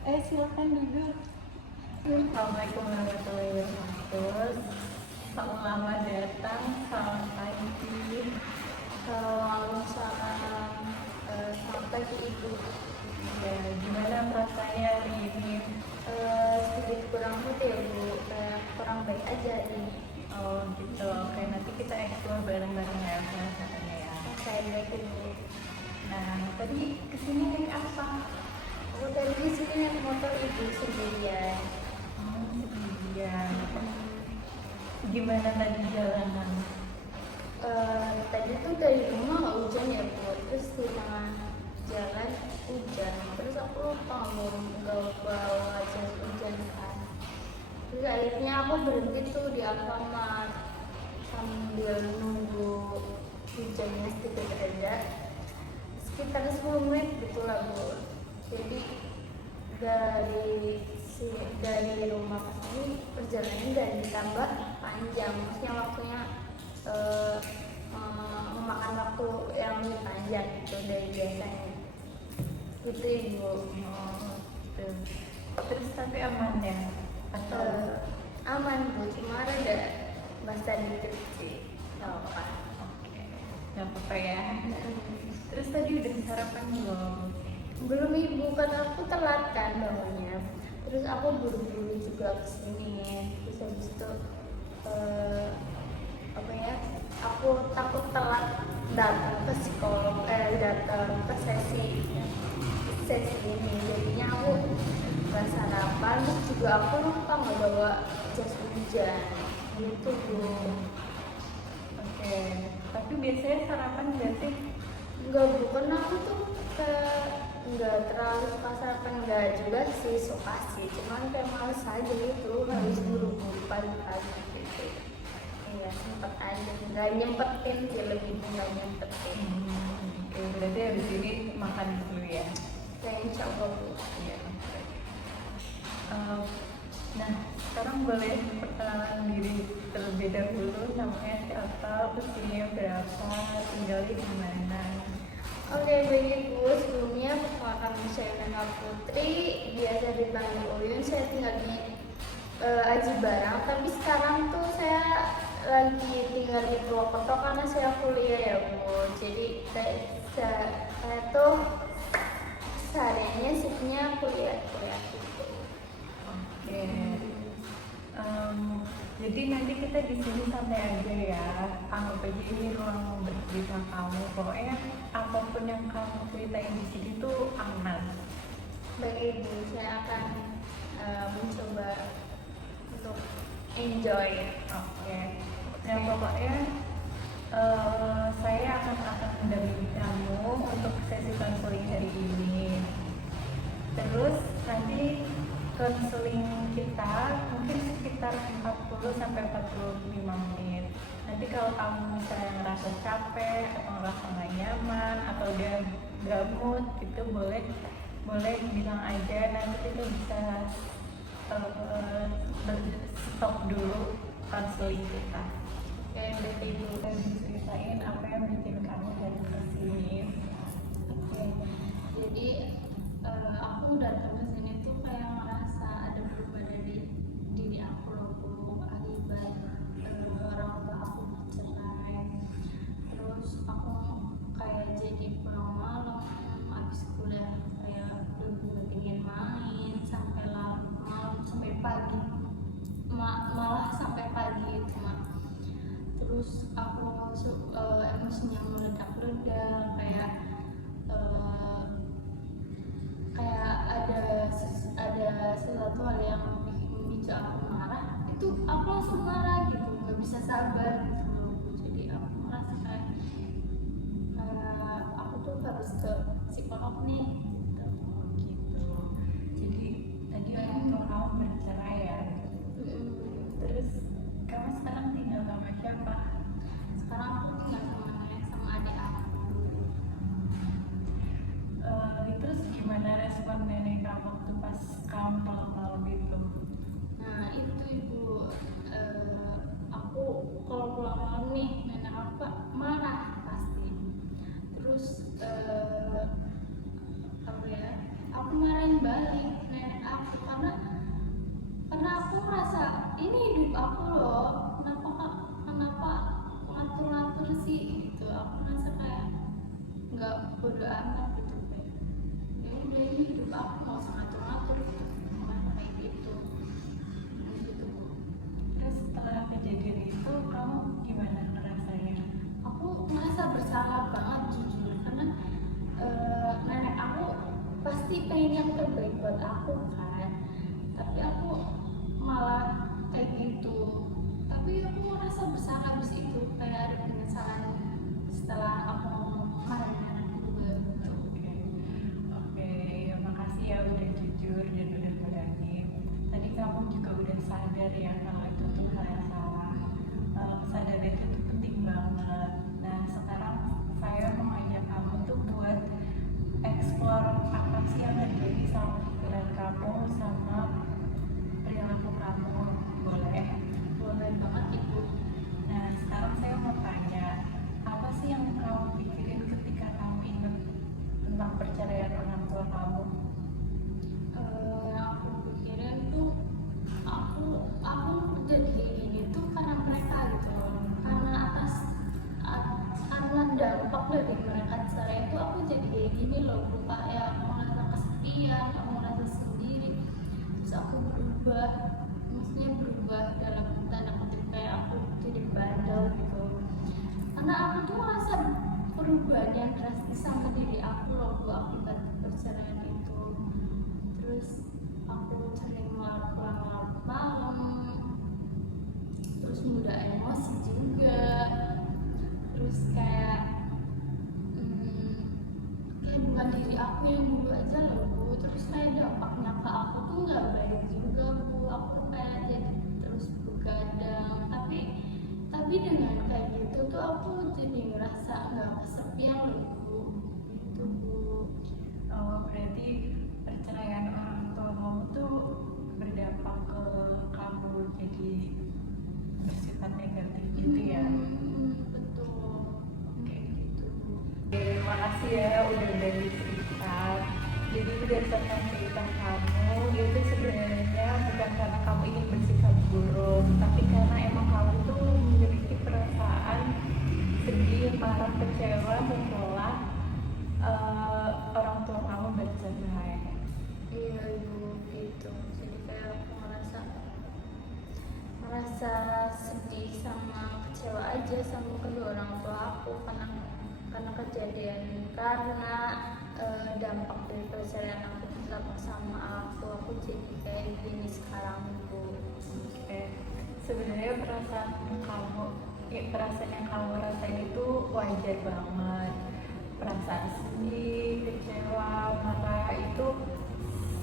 Silakan duduk. Assalamualaikum warahmatullahi wabarakatuh. Selamat datang, selamat pagi. Waalaikumsalam. Selamat pagi Ibu. Ya, gimana perasaannya hari ini? Sedikit kurang mood ya Bu, kurang baik aja ini. Oh gitu, oke, nanti kita explore bareng-bareng ya perasaannya ya. Saya baik Ibu. Nah, tadi kesini naik apa? Aku tadi di sini naik motor Ibu sendirian. Oh, sendirian. Gimana tadi jalanan? Tadi tuh dari rumah nggak hujan ya Bu, terus di tengah jalan hujan, terus aku lupa nggak bawa jas hujan kan. Terus akhirnya aku berhenti tuh di Alfamart sambil nunggu hujannya sedikit reda, sekitar 10 menit gitu lah Bu. Jadi dari rumah ke sini perjalanannya dan ditambah panjang, maksudnya waktunya memakan waktu yang lebih panjang gitu dari biasanya. Itu Ibu. Oh, gitu. Terus tapi aman ya? Atau Aman Bu, cuma ada basah dikit sih. nggak apa? Oke, nggak apa-apa ya. Terus tadi udah sarapan belum? Belum Ibu, kan aku telat kan bangunnya. Terus aku buru-buru juga kesini. Terus habis itu aku takut telat datang ke psikolog, datang ke sesi ini. Jadinya aku nggak sarapan. Terus juga aku lupa nggak bawa jas hujan. Gitu Bu. Oke, tapi biasanya sarapan nggak sih? Enggak Bu, karena aku tuh nggak terlalu suka sarapan, nggak juga sih suka sih, cuman kayak males aja gitu, harus buru-buru pagi-pagi gitu. Iya sempet aja, nggak nyempetin sih, lebih nggak nyempetin. Oke, berarti habis ini makan dulu ya? Kayak insya Allah Bu. Iya. Nah, sekarang boleh perkenalan diri terlebih dahulu, namanya siapa, usianya berapa, tinggalnya di mana? Oke, baik Bu, sebelumnya perkenalkan saya Nana Putri, biasa dipanggil Uyun. Saya tinggal di Aji Barang, tapi sekarang tuh saya lagi tinggal di Purwokerto karena saya kuliah ya Bu. Jadi saya tuh sehariannya shiftnya kuliah gitu. Oke. Jadi nanti kita di sini santai aja ya. Anggap aja ini ruang bercerita kamu. Pokoknya apapun yang kamu ceritain di sini tuh aman. Baik Ibu, saya akan mencoba untuk enjoy. Oke. Nah pokoknya saya akan mendampingi kamu untuk sesi konseling hari ini. Terus nanti konseling kita mungkin sekitar 40 sampai 45 menit. Nanti kalau kamu misalnya ngerasa capek atau ngerasa nggak nyaman atau udah nggak mood gitu, boleh bilang aja, nanti kita bisa stop dulu konseling kita. Oke, berarti Ibu. Kita ceritain apa yang bikin kamu dari kesini. Oke, jadi aku datang ke sini tuh kayak ngerasa ada perubahan dari diri aku loh Bu, akibat orang tua aku cerai. Terus aku kayak jadi pulang malam, habis kuliah kayak lebih ingin main sampai malam sampai pagi, malah sampai pagi itu Mak. Terus aku emosinya meledak-ledak, kayak ada sesuatu hal yang memicu aku marah, itu aku langsung marah gitu, nggak bisa sabar gitu loh. Jadi aku merasa kayak aku tuh harus ke psikolog nih gitu. Gitu. Jadi tadi orang tua kamu bercerai ya. Terus kamu sekarang tinggal sama siapa? Sekarang aku tinggal sama nenek sama adik aku. Terus gimana respon nenek kamu waktu pas kamu pulang malam itu? Nah itu Ibu, aku kalau pulang malam nih nenek aku marah pasti. Terus nenek aku karena aku merasa ini hidup aku loh, kenapa ngatur-ngatur sih gitu. Aku merasa kayak nggak bodo amat gitu, kayak ya udah ini hidup aku, nggak usah ngatur-ngatur gitu, kayak gitu gitu. Terus setelah kejadian itu kamu gimana rasanya? Aku merasa bersalah banget jujur, karena nenek aku pasti pengen yang terbaik buat aku kan, tapi aku malah kayak gitu. Tapi aku merasa bersalah habis itu, kayak ada penyesalan setelah aku ngomong kemarin nenek juga gitu. Oke, makasih ya udah jujur dan udah berani. Tadi kamu juga udah sadar ya kalau itu tuh hal yang salah. Kesadaran itu tuh penting banget. Nah sekarang saya mau ngajak kamu tuh buat explore apa sih yang terjadi sama pikiran kamu sama perilaku kamu. Boleh? Boleh banget ibu. Nah sekarang saya mau tanya, apa sih yang kamu pikirin ketika kamu ingat tentang perceraian orang tua kamu? Yang aku pikirin tuh aku jadi kayak gini tuh karena mereka gitu loh, karena dampak dari mereka cerai itu aku jadi kayak gini loh Bu. Kayak aku merasa kesepian, aku merasa sendiri, terus aku berubah, maksudnya berubah dalam tanda kutip, kayak aku jadi bandel gitu, karena aku tuh merasa perubahan yang drastis sama diri aku loh Bu akibat perceraian itu. Terus aku sering pulang larut malam, terus mudah emosi juga, terus kayak bukan diri aku yang dulu aja loh Bu. Terus kayak dampaknya ke aku tuh nggak baik juga Bu. Aku kayak jadi terus begadang, tapi dengan kayak gitu tuh aku jadi ngerasa nggak kesepian loh Bu, gitu Bu. Oh, berarti perceraian orang tua kamu tuh berdampak ke kamu jadi bersifat negatif gitu ya? Betul, kayak gitu Bu. Terima kasih ya udah berbagi cerita. Jadi berdasarkan cerita kamu itu sebenarnya bukan karena kamu ingin bersikap buruk, tapi karena emang kamu tuh memiliki perasaan sedih, marah, kecewa setelah orang tua kamu bercerai. Iya Ibu, gitu. Jadi kayak aku merasa sedih sama kecewa aja sama kedua orang tua aku karena kejadian, karena dampak dari perceraian aku sama aku jadi kayak gini sekarang Bu. Oke. Sebenarnya perasaan yang kamu rasain itu wajar banget. Perasaan sedih, kecewa, marah itu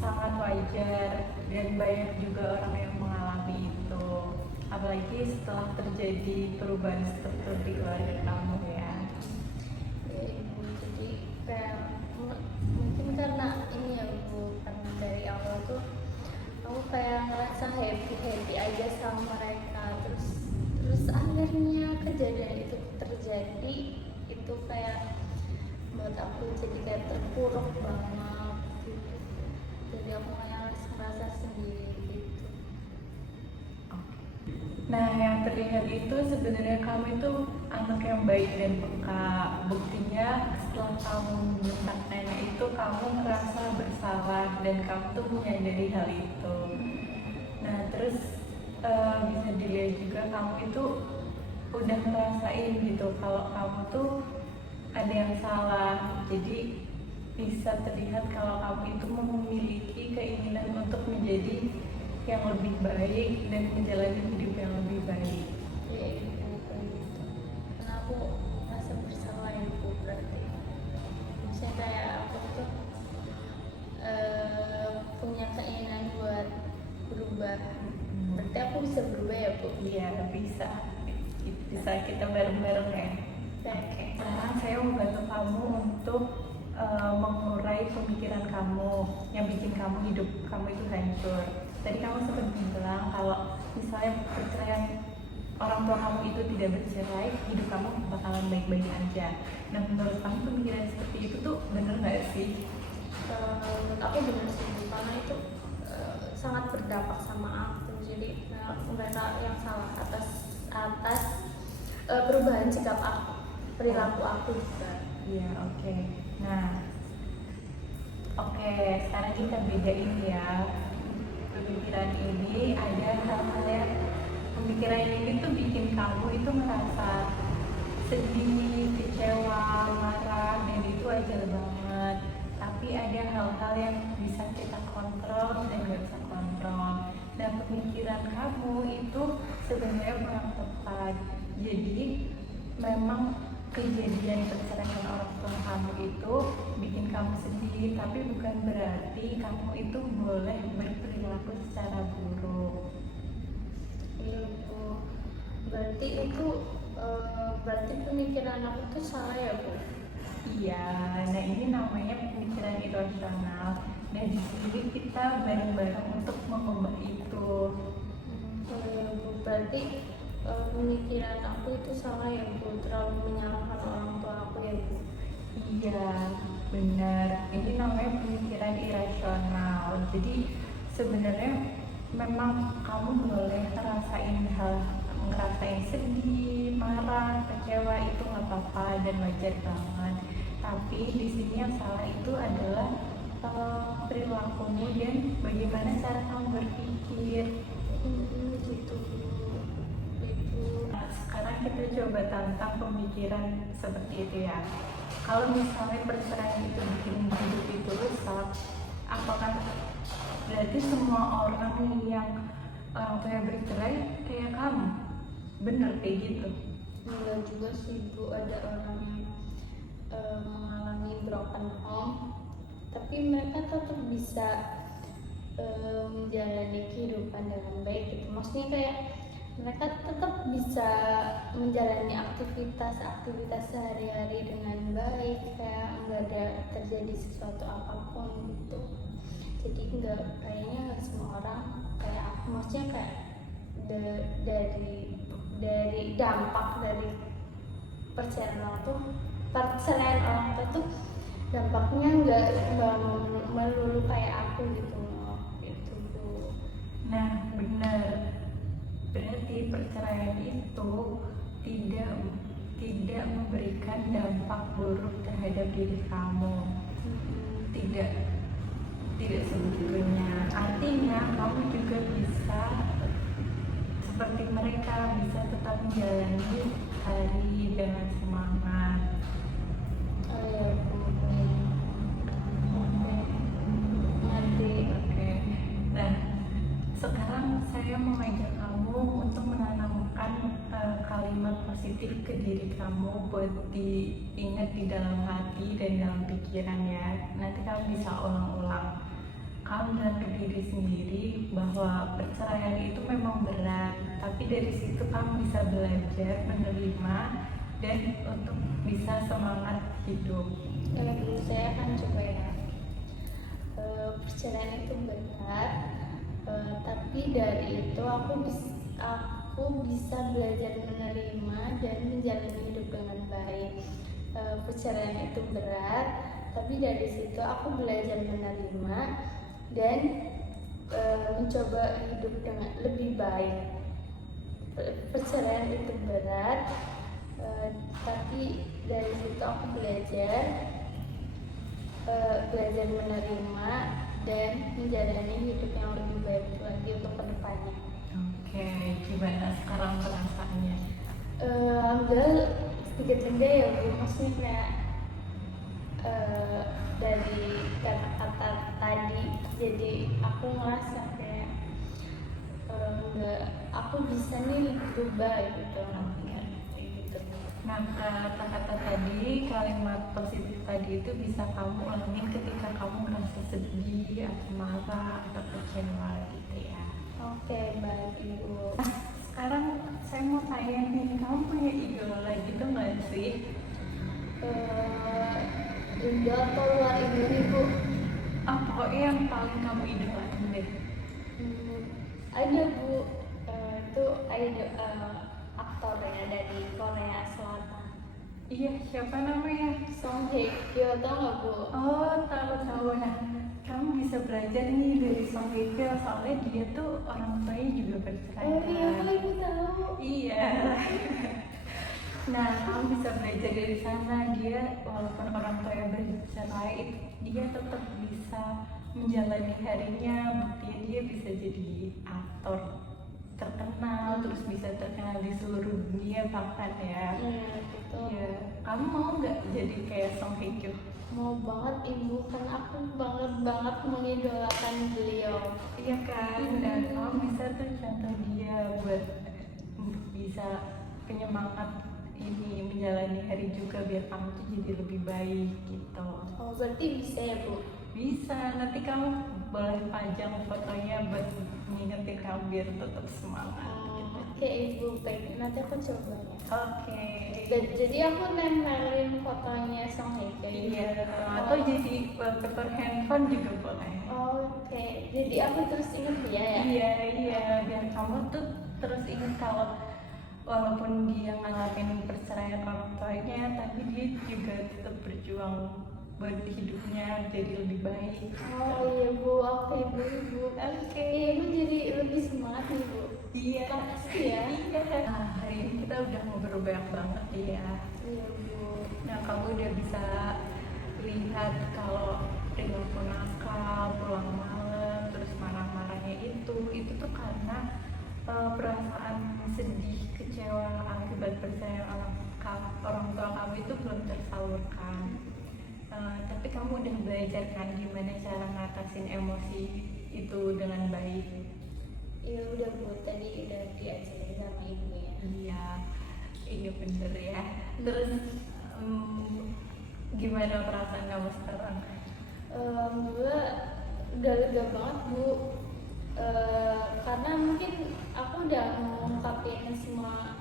sangat wajar dan banyak juga orang yang mengalami itu. Apalagi setelah terjadi perubahan struktur di keluarga kamu ya. Ya Ibu, jadi kayak mungkin karena ini ya Bu, karena dari awal tuh aku kayak ngerasa happy aja sama mereka, terus akhirnya kejadian itu terjadi, itu kayak buat aku jadi kayak terpuruk banget gitu. Jadi aku kayak ngerasa sendiri gitu. Nah, yang terlihat itu sebenarnya kamu itu anak yang baik dan peka. Buktinya setelah kamu membentak nenek itu kamu merasa bersalah dan kamu tuh menyadari hal itu. Nah, terus bisa dilihat juga kamu itu udah ngerasain gitu kalau kamu tuh ada yang salah. Jadi bisa terlihat kalau kamu itu memiliki keinginan untuk menjadi yang lebih baik dan menjalani hidup yang lebih baik. Ya Ibu, kayak gitu. Karena aku merasa bersalah ya Ibu, berarti misalnya kayak aku tuh punya keinginan buat berubah. Berarti aku bisa berubah ya Bu? Iya, bisa kita bareng-bareng ya. Oke. Sekarang saya mau bantu kamu untuk mengurai pemikiran kamu yang bikin hidup kamu itu hancur. Tadi kamu sempat bilang kalau misalnya perceraian orang tua kamu itu tidak bercerai, hidup kamu bakalan baik-baik aja. Nah, menurut kamu pemikiran seperti itu tuh bener nggak sih? Menurut aku benar sih Bu, karena itu sangat berdampak sama aku. Jadi mereka yang salah atas perubahan sikap aku, perilaku aku juga. Iya, oke. Nah, oke, sekarang kita bedain ya. Pemikiran ini ada hal-hal yang pemikiran ini tuh bikin kamu itu merasa sedih, kecewa, marah, dan itu wajar banget. Tapi ada hal-hal yang bisa kita kontrol dan gak bisa kontrol. Nah, pemikiran kamu itu sebenarnya kurang tepat. Jadi memang kejadian perceraian orang tua kamu itu bikin kamu sedih, tapi bukan berarti kamu itu boleh berperilaku secara buruk. Iya Bu, berarti itu berarti pemikiran aku tuh salah ya Bu? Iya, nah ini namanya pemikiran irasional. Nah di sini kita bareng-bareng untuk mengubah itu. Ya Bu, berarti pemikiran aku itu salah ya Bu, terlalu menyalahkan orang tua aku ya Bu? Iya, benar. Ini namanya pemikiran irasional. Jadi sebenarnya memang kamu boleh ngerasain sedih, marah, kecewa, itu nggak apa-apa dan wajar banget. Tapi di sini yang salah itu adalah perilakumu dan bagaimana cara kamu berpikir. Gitu Bu. Itu. Nah, sekarang kita coba tantang pemikiran seperti itu ya. Kalau misalnya perceraian itu bikin hidup itu rusak, apakah berarti semua orang yang orang tua bercerai kayak kamu? Bener kayak gitu? Enggak juga sih Bu, ada orang yang mengalami broken home, tapi mereka tetap bisa menjalani kehidupan dengan baik gitu. Maksudnya kayak mereka tetap bisa menjalani aktivitas sehari-hari dengan baik, kayak nggak ada terjadi sesuatu apapun gitu. Jadi kayaknya nggak semua orang kayak aku, maksudnya kayak dari dampak dari perceraian orang tua tuh dampaknya nggak melulu kayak aku gitu loh, itu tuh. Nah benar, berarti perceraian itu tidak memberikan dampak buruk terhadap diri kamu. Tidak sebetulnya. Artinya kamu juga bisa seperti mereka, bisa tetap menjalani hari dengan semangat. Oh ya Bu, oke, ngerti. Oke. Nah, sekarang saya mau ngajak kamu untuk menanamkan kalimat positif ke diri kamu buat diingat di dalam hati dan dalam pikiran ya. Nanti kamu bisa ulang-ulang. Kamu bilang ke diri sendiri bahwa perceraian itu memang berat, tapi dari situ kamu bisa belajar menerima dan untuk bisa semangat hidup. Dulu saya akan coba ya. Perceraian itu berat, tapi dari itu aku bisa belajar menerima dan menjalani hidup dengan baik. Perceraian itu berat, tapi dari situ aku belajar menerima dan mencoba hidup dengan lebih baik. Perceraian itu berat, tapi dari situ aku belajar menerima dan menjalani hidup yang lebih baik lagi untuk kedepannya. Oke, gimana sekarang perasaannya? Alhamdulillah sedikit lega ya Bu, maksudnya kayak dari kata-kata tadi, jadi aku ngerasa kayak aku bisa nih berubah gitu. Nah, kata-kata tadi, kalimat positif tadi itu bisa kamu ulangin ketika kamu merasa sedih atau marah atau kecewa gitu ya. Oke, baik Ibu. Nah, sekarang saya mau tanya nih, kamu punya idola gitu nggak sih? Indo atau luar Indo nih Bu? Pokoknya yang paling kamu idolain deh. Ada Bu, itu aktor ya dari Korea Selatan. Iya, siapa namanya? Song Hye Kyo, tau nggak Bu? Oh, tahu. Nah, kamu bisa belajar nih dari Song Hye Kyo, soalnya dia tuh orang tuanya juga bercerai. Oh iya, kok ibu tahu? Iya. Nah, kamu bisa belajar dari sana. Dia walaupun orang tuanya bercerai, dia tetap bisa menjalani harinya. Buktinya dia bisa jadi aktor terkenal, terus bisa terkenal di seluruh dunia bahkan ya. Iya, gitu. Iya. Kamu mau nggak jadi kayak Song Hye Kyo? Mau banget ibu, kan aku banget mengidolakan beliau. Iya kan, dan kamu bisa tuh contoh dia buat bisa penyemangat ini menjalani hari juga biar kamu tuh jadi lebih baik gitu. Oh berarti bisa ya bu? Bisa, nanti kamu boleh pajang fotonya buat ngingetin kamu biar tetap semangat. Oke ibu, baik, nanti aku coba ya. Oke. Jadi aku nempelin fotonya Song Hye Kyo. Iya, atau jadi wallpaper handphone juga boleh. Oke, jadi aku terus inget dia ya? Iya, biar kamu tuh terus ingat kalau walaupun dia ngalamin perceraian orang tuanya, tapi dia juga tetap berjuang buat hidupnya jadi lebih baik. Oh iya bu, oke bu, ibu. Oke. Ibu jadi lebih semangat nih bu. Iya. Makasih ya. Iya. Nah, hari ini kita udah ngobrol banyak banget ya. Iya bu. Nah, kamu udah bisa lihat kalau dengan nakal, pulang malam, terus marah-marahnya itu tuh karena perasaan sedih, kecewa akibat perceraian orang tua kamu itu belum tersalurkan. Tapi kamu udah belajar kan gimana cara ngatasin emosi itu dengan baik? Iya udah bu, tadi udah diajarin sama ibu ya. Iya bener ya. Terus gimana perasaan kamu sekarang? Gue udah lega banget bu. Karena mungkin aku udah mengungkapin semua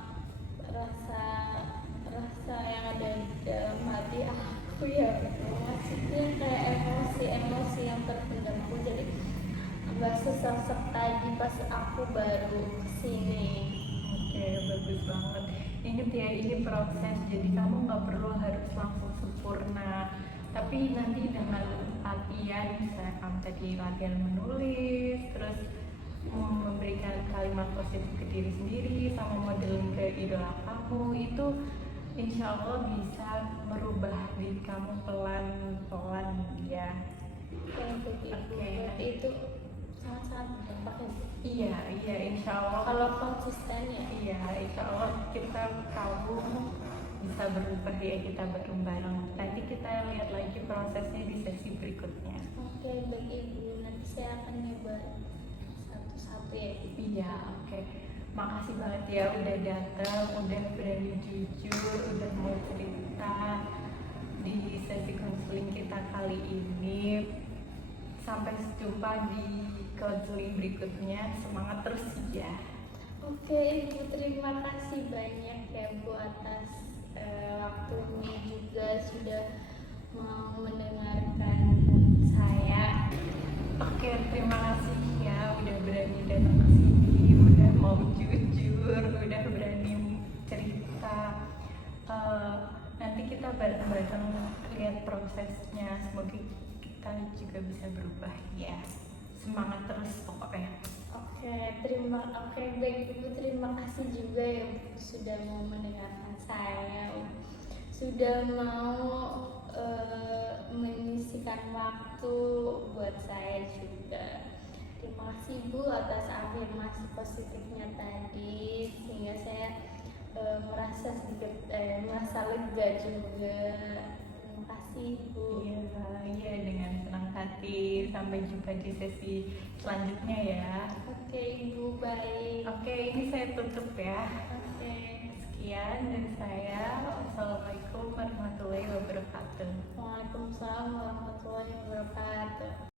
rasa yang ada di dalam hati aku ya, maksudnya kayak emosi yang terpendam aku, jadi nggak sesek tadi pas aku baru kesini. Oke, bagus banget. Ingat ya, ini proses, jadi kamu nggak perlu harus langsung sempurna, tapi nanti dengan latihan, misalnya kamu tadi latihan menulis, terus memberikan kalimat positif ke diri sendiri sama modeling ke idola kamu, itu insya Allah bisa merubah diri kamu pelan-pelan ya. Kayak begitu. Oke. Berarti itu sangat berdampak ya Bu? Iya, insya Allah. Kalau konsisten ya. Iya, insya Allah kamu bisa berubah ya, kita bareng-bareng. Nanti kita lihat lagi prosesnya di sesi berikutnya. Oke, baik ibu, nanti saya akan nyoba satu-satu ya Bu. Iya, oke. Makasih banget ya udah datang, udah berani jujur, udah mau cerita di sesi konseling kita kali ini. Sampai jumpa di konseling berikutnya. Semangat terus ya. Oke ibu, terima kasih banyak ya Bu atas waktunya, juga sudah mau mendengarkan saya. Oke, terima kasih ya udah berani datang ke sini, udah mau jujur, udah berani cerita. Nanti kita bareng-bareng lihat prosesnya. Semoga kita juga bisa berubah ya. Semangat terus pokoknya. Oke, baik ibu, terima kasih juga ya Bu, sudah mau mendengarkan saya, sudah mau menyisikan waktu buat saya juga. Terima kasih Bu atas afirmasi positifnya tadi, sehingga saya merasa sedikit merasa lega juga. Terima kasih Bu. Iya, dengan senang hati. Sampai jumpa di sesi selanjutnya ya. Oke Ibu, baik. Oke, ini saya tutup ya. Oke. Sekian dari saya. Wassalamualaikum warahmatullahi wabarakatuh. Waalaikumsalam warahmatullahi wabarakatuh.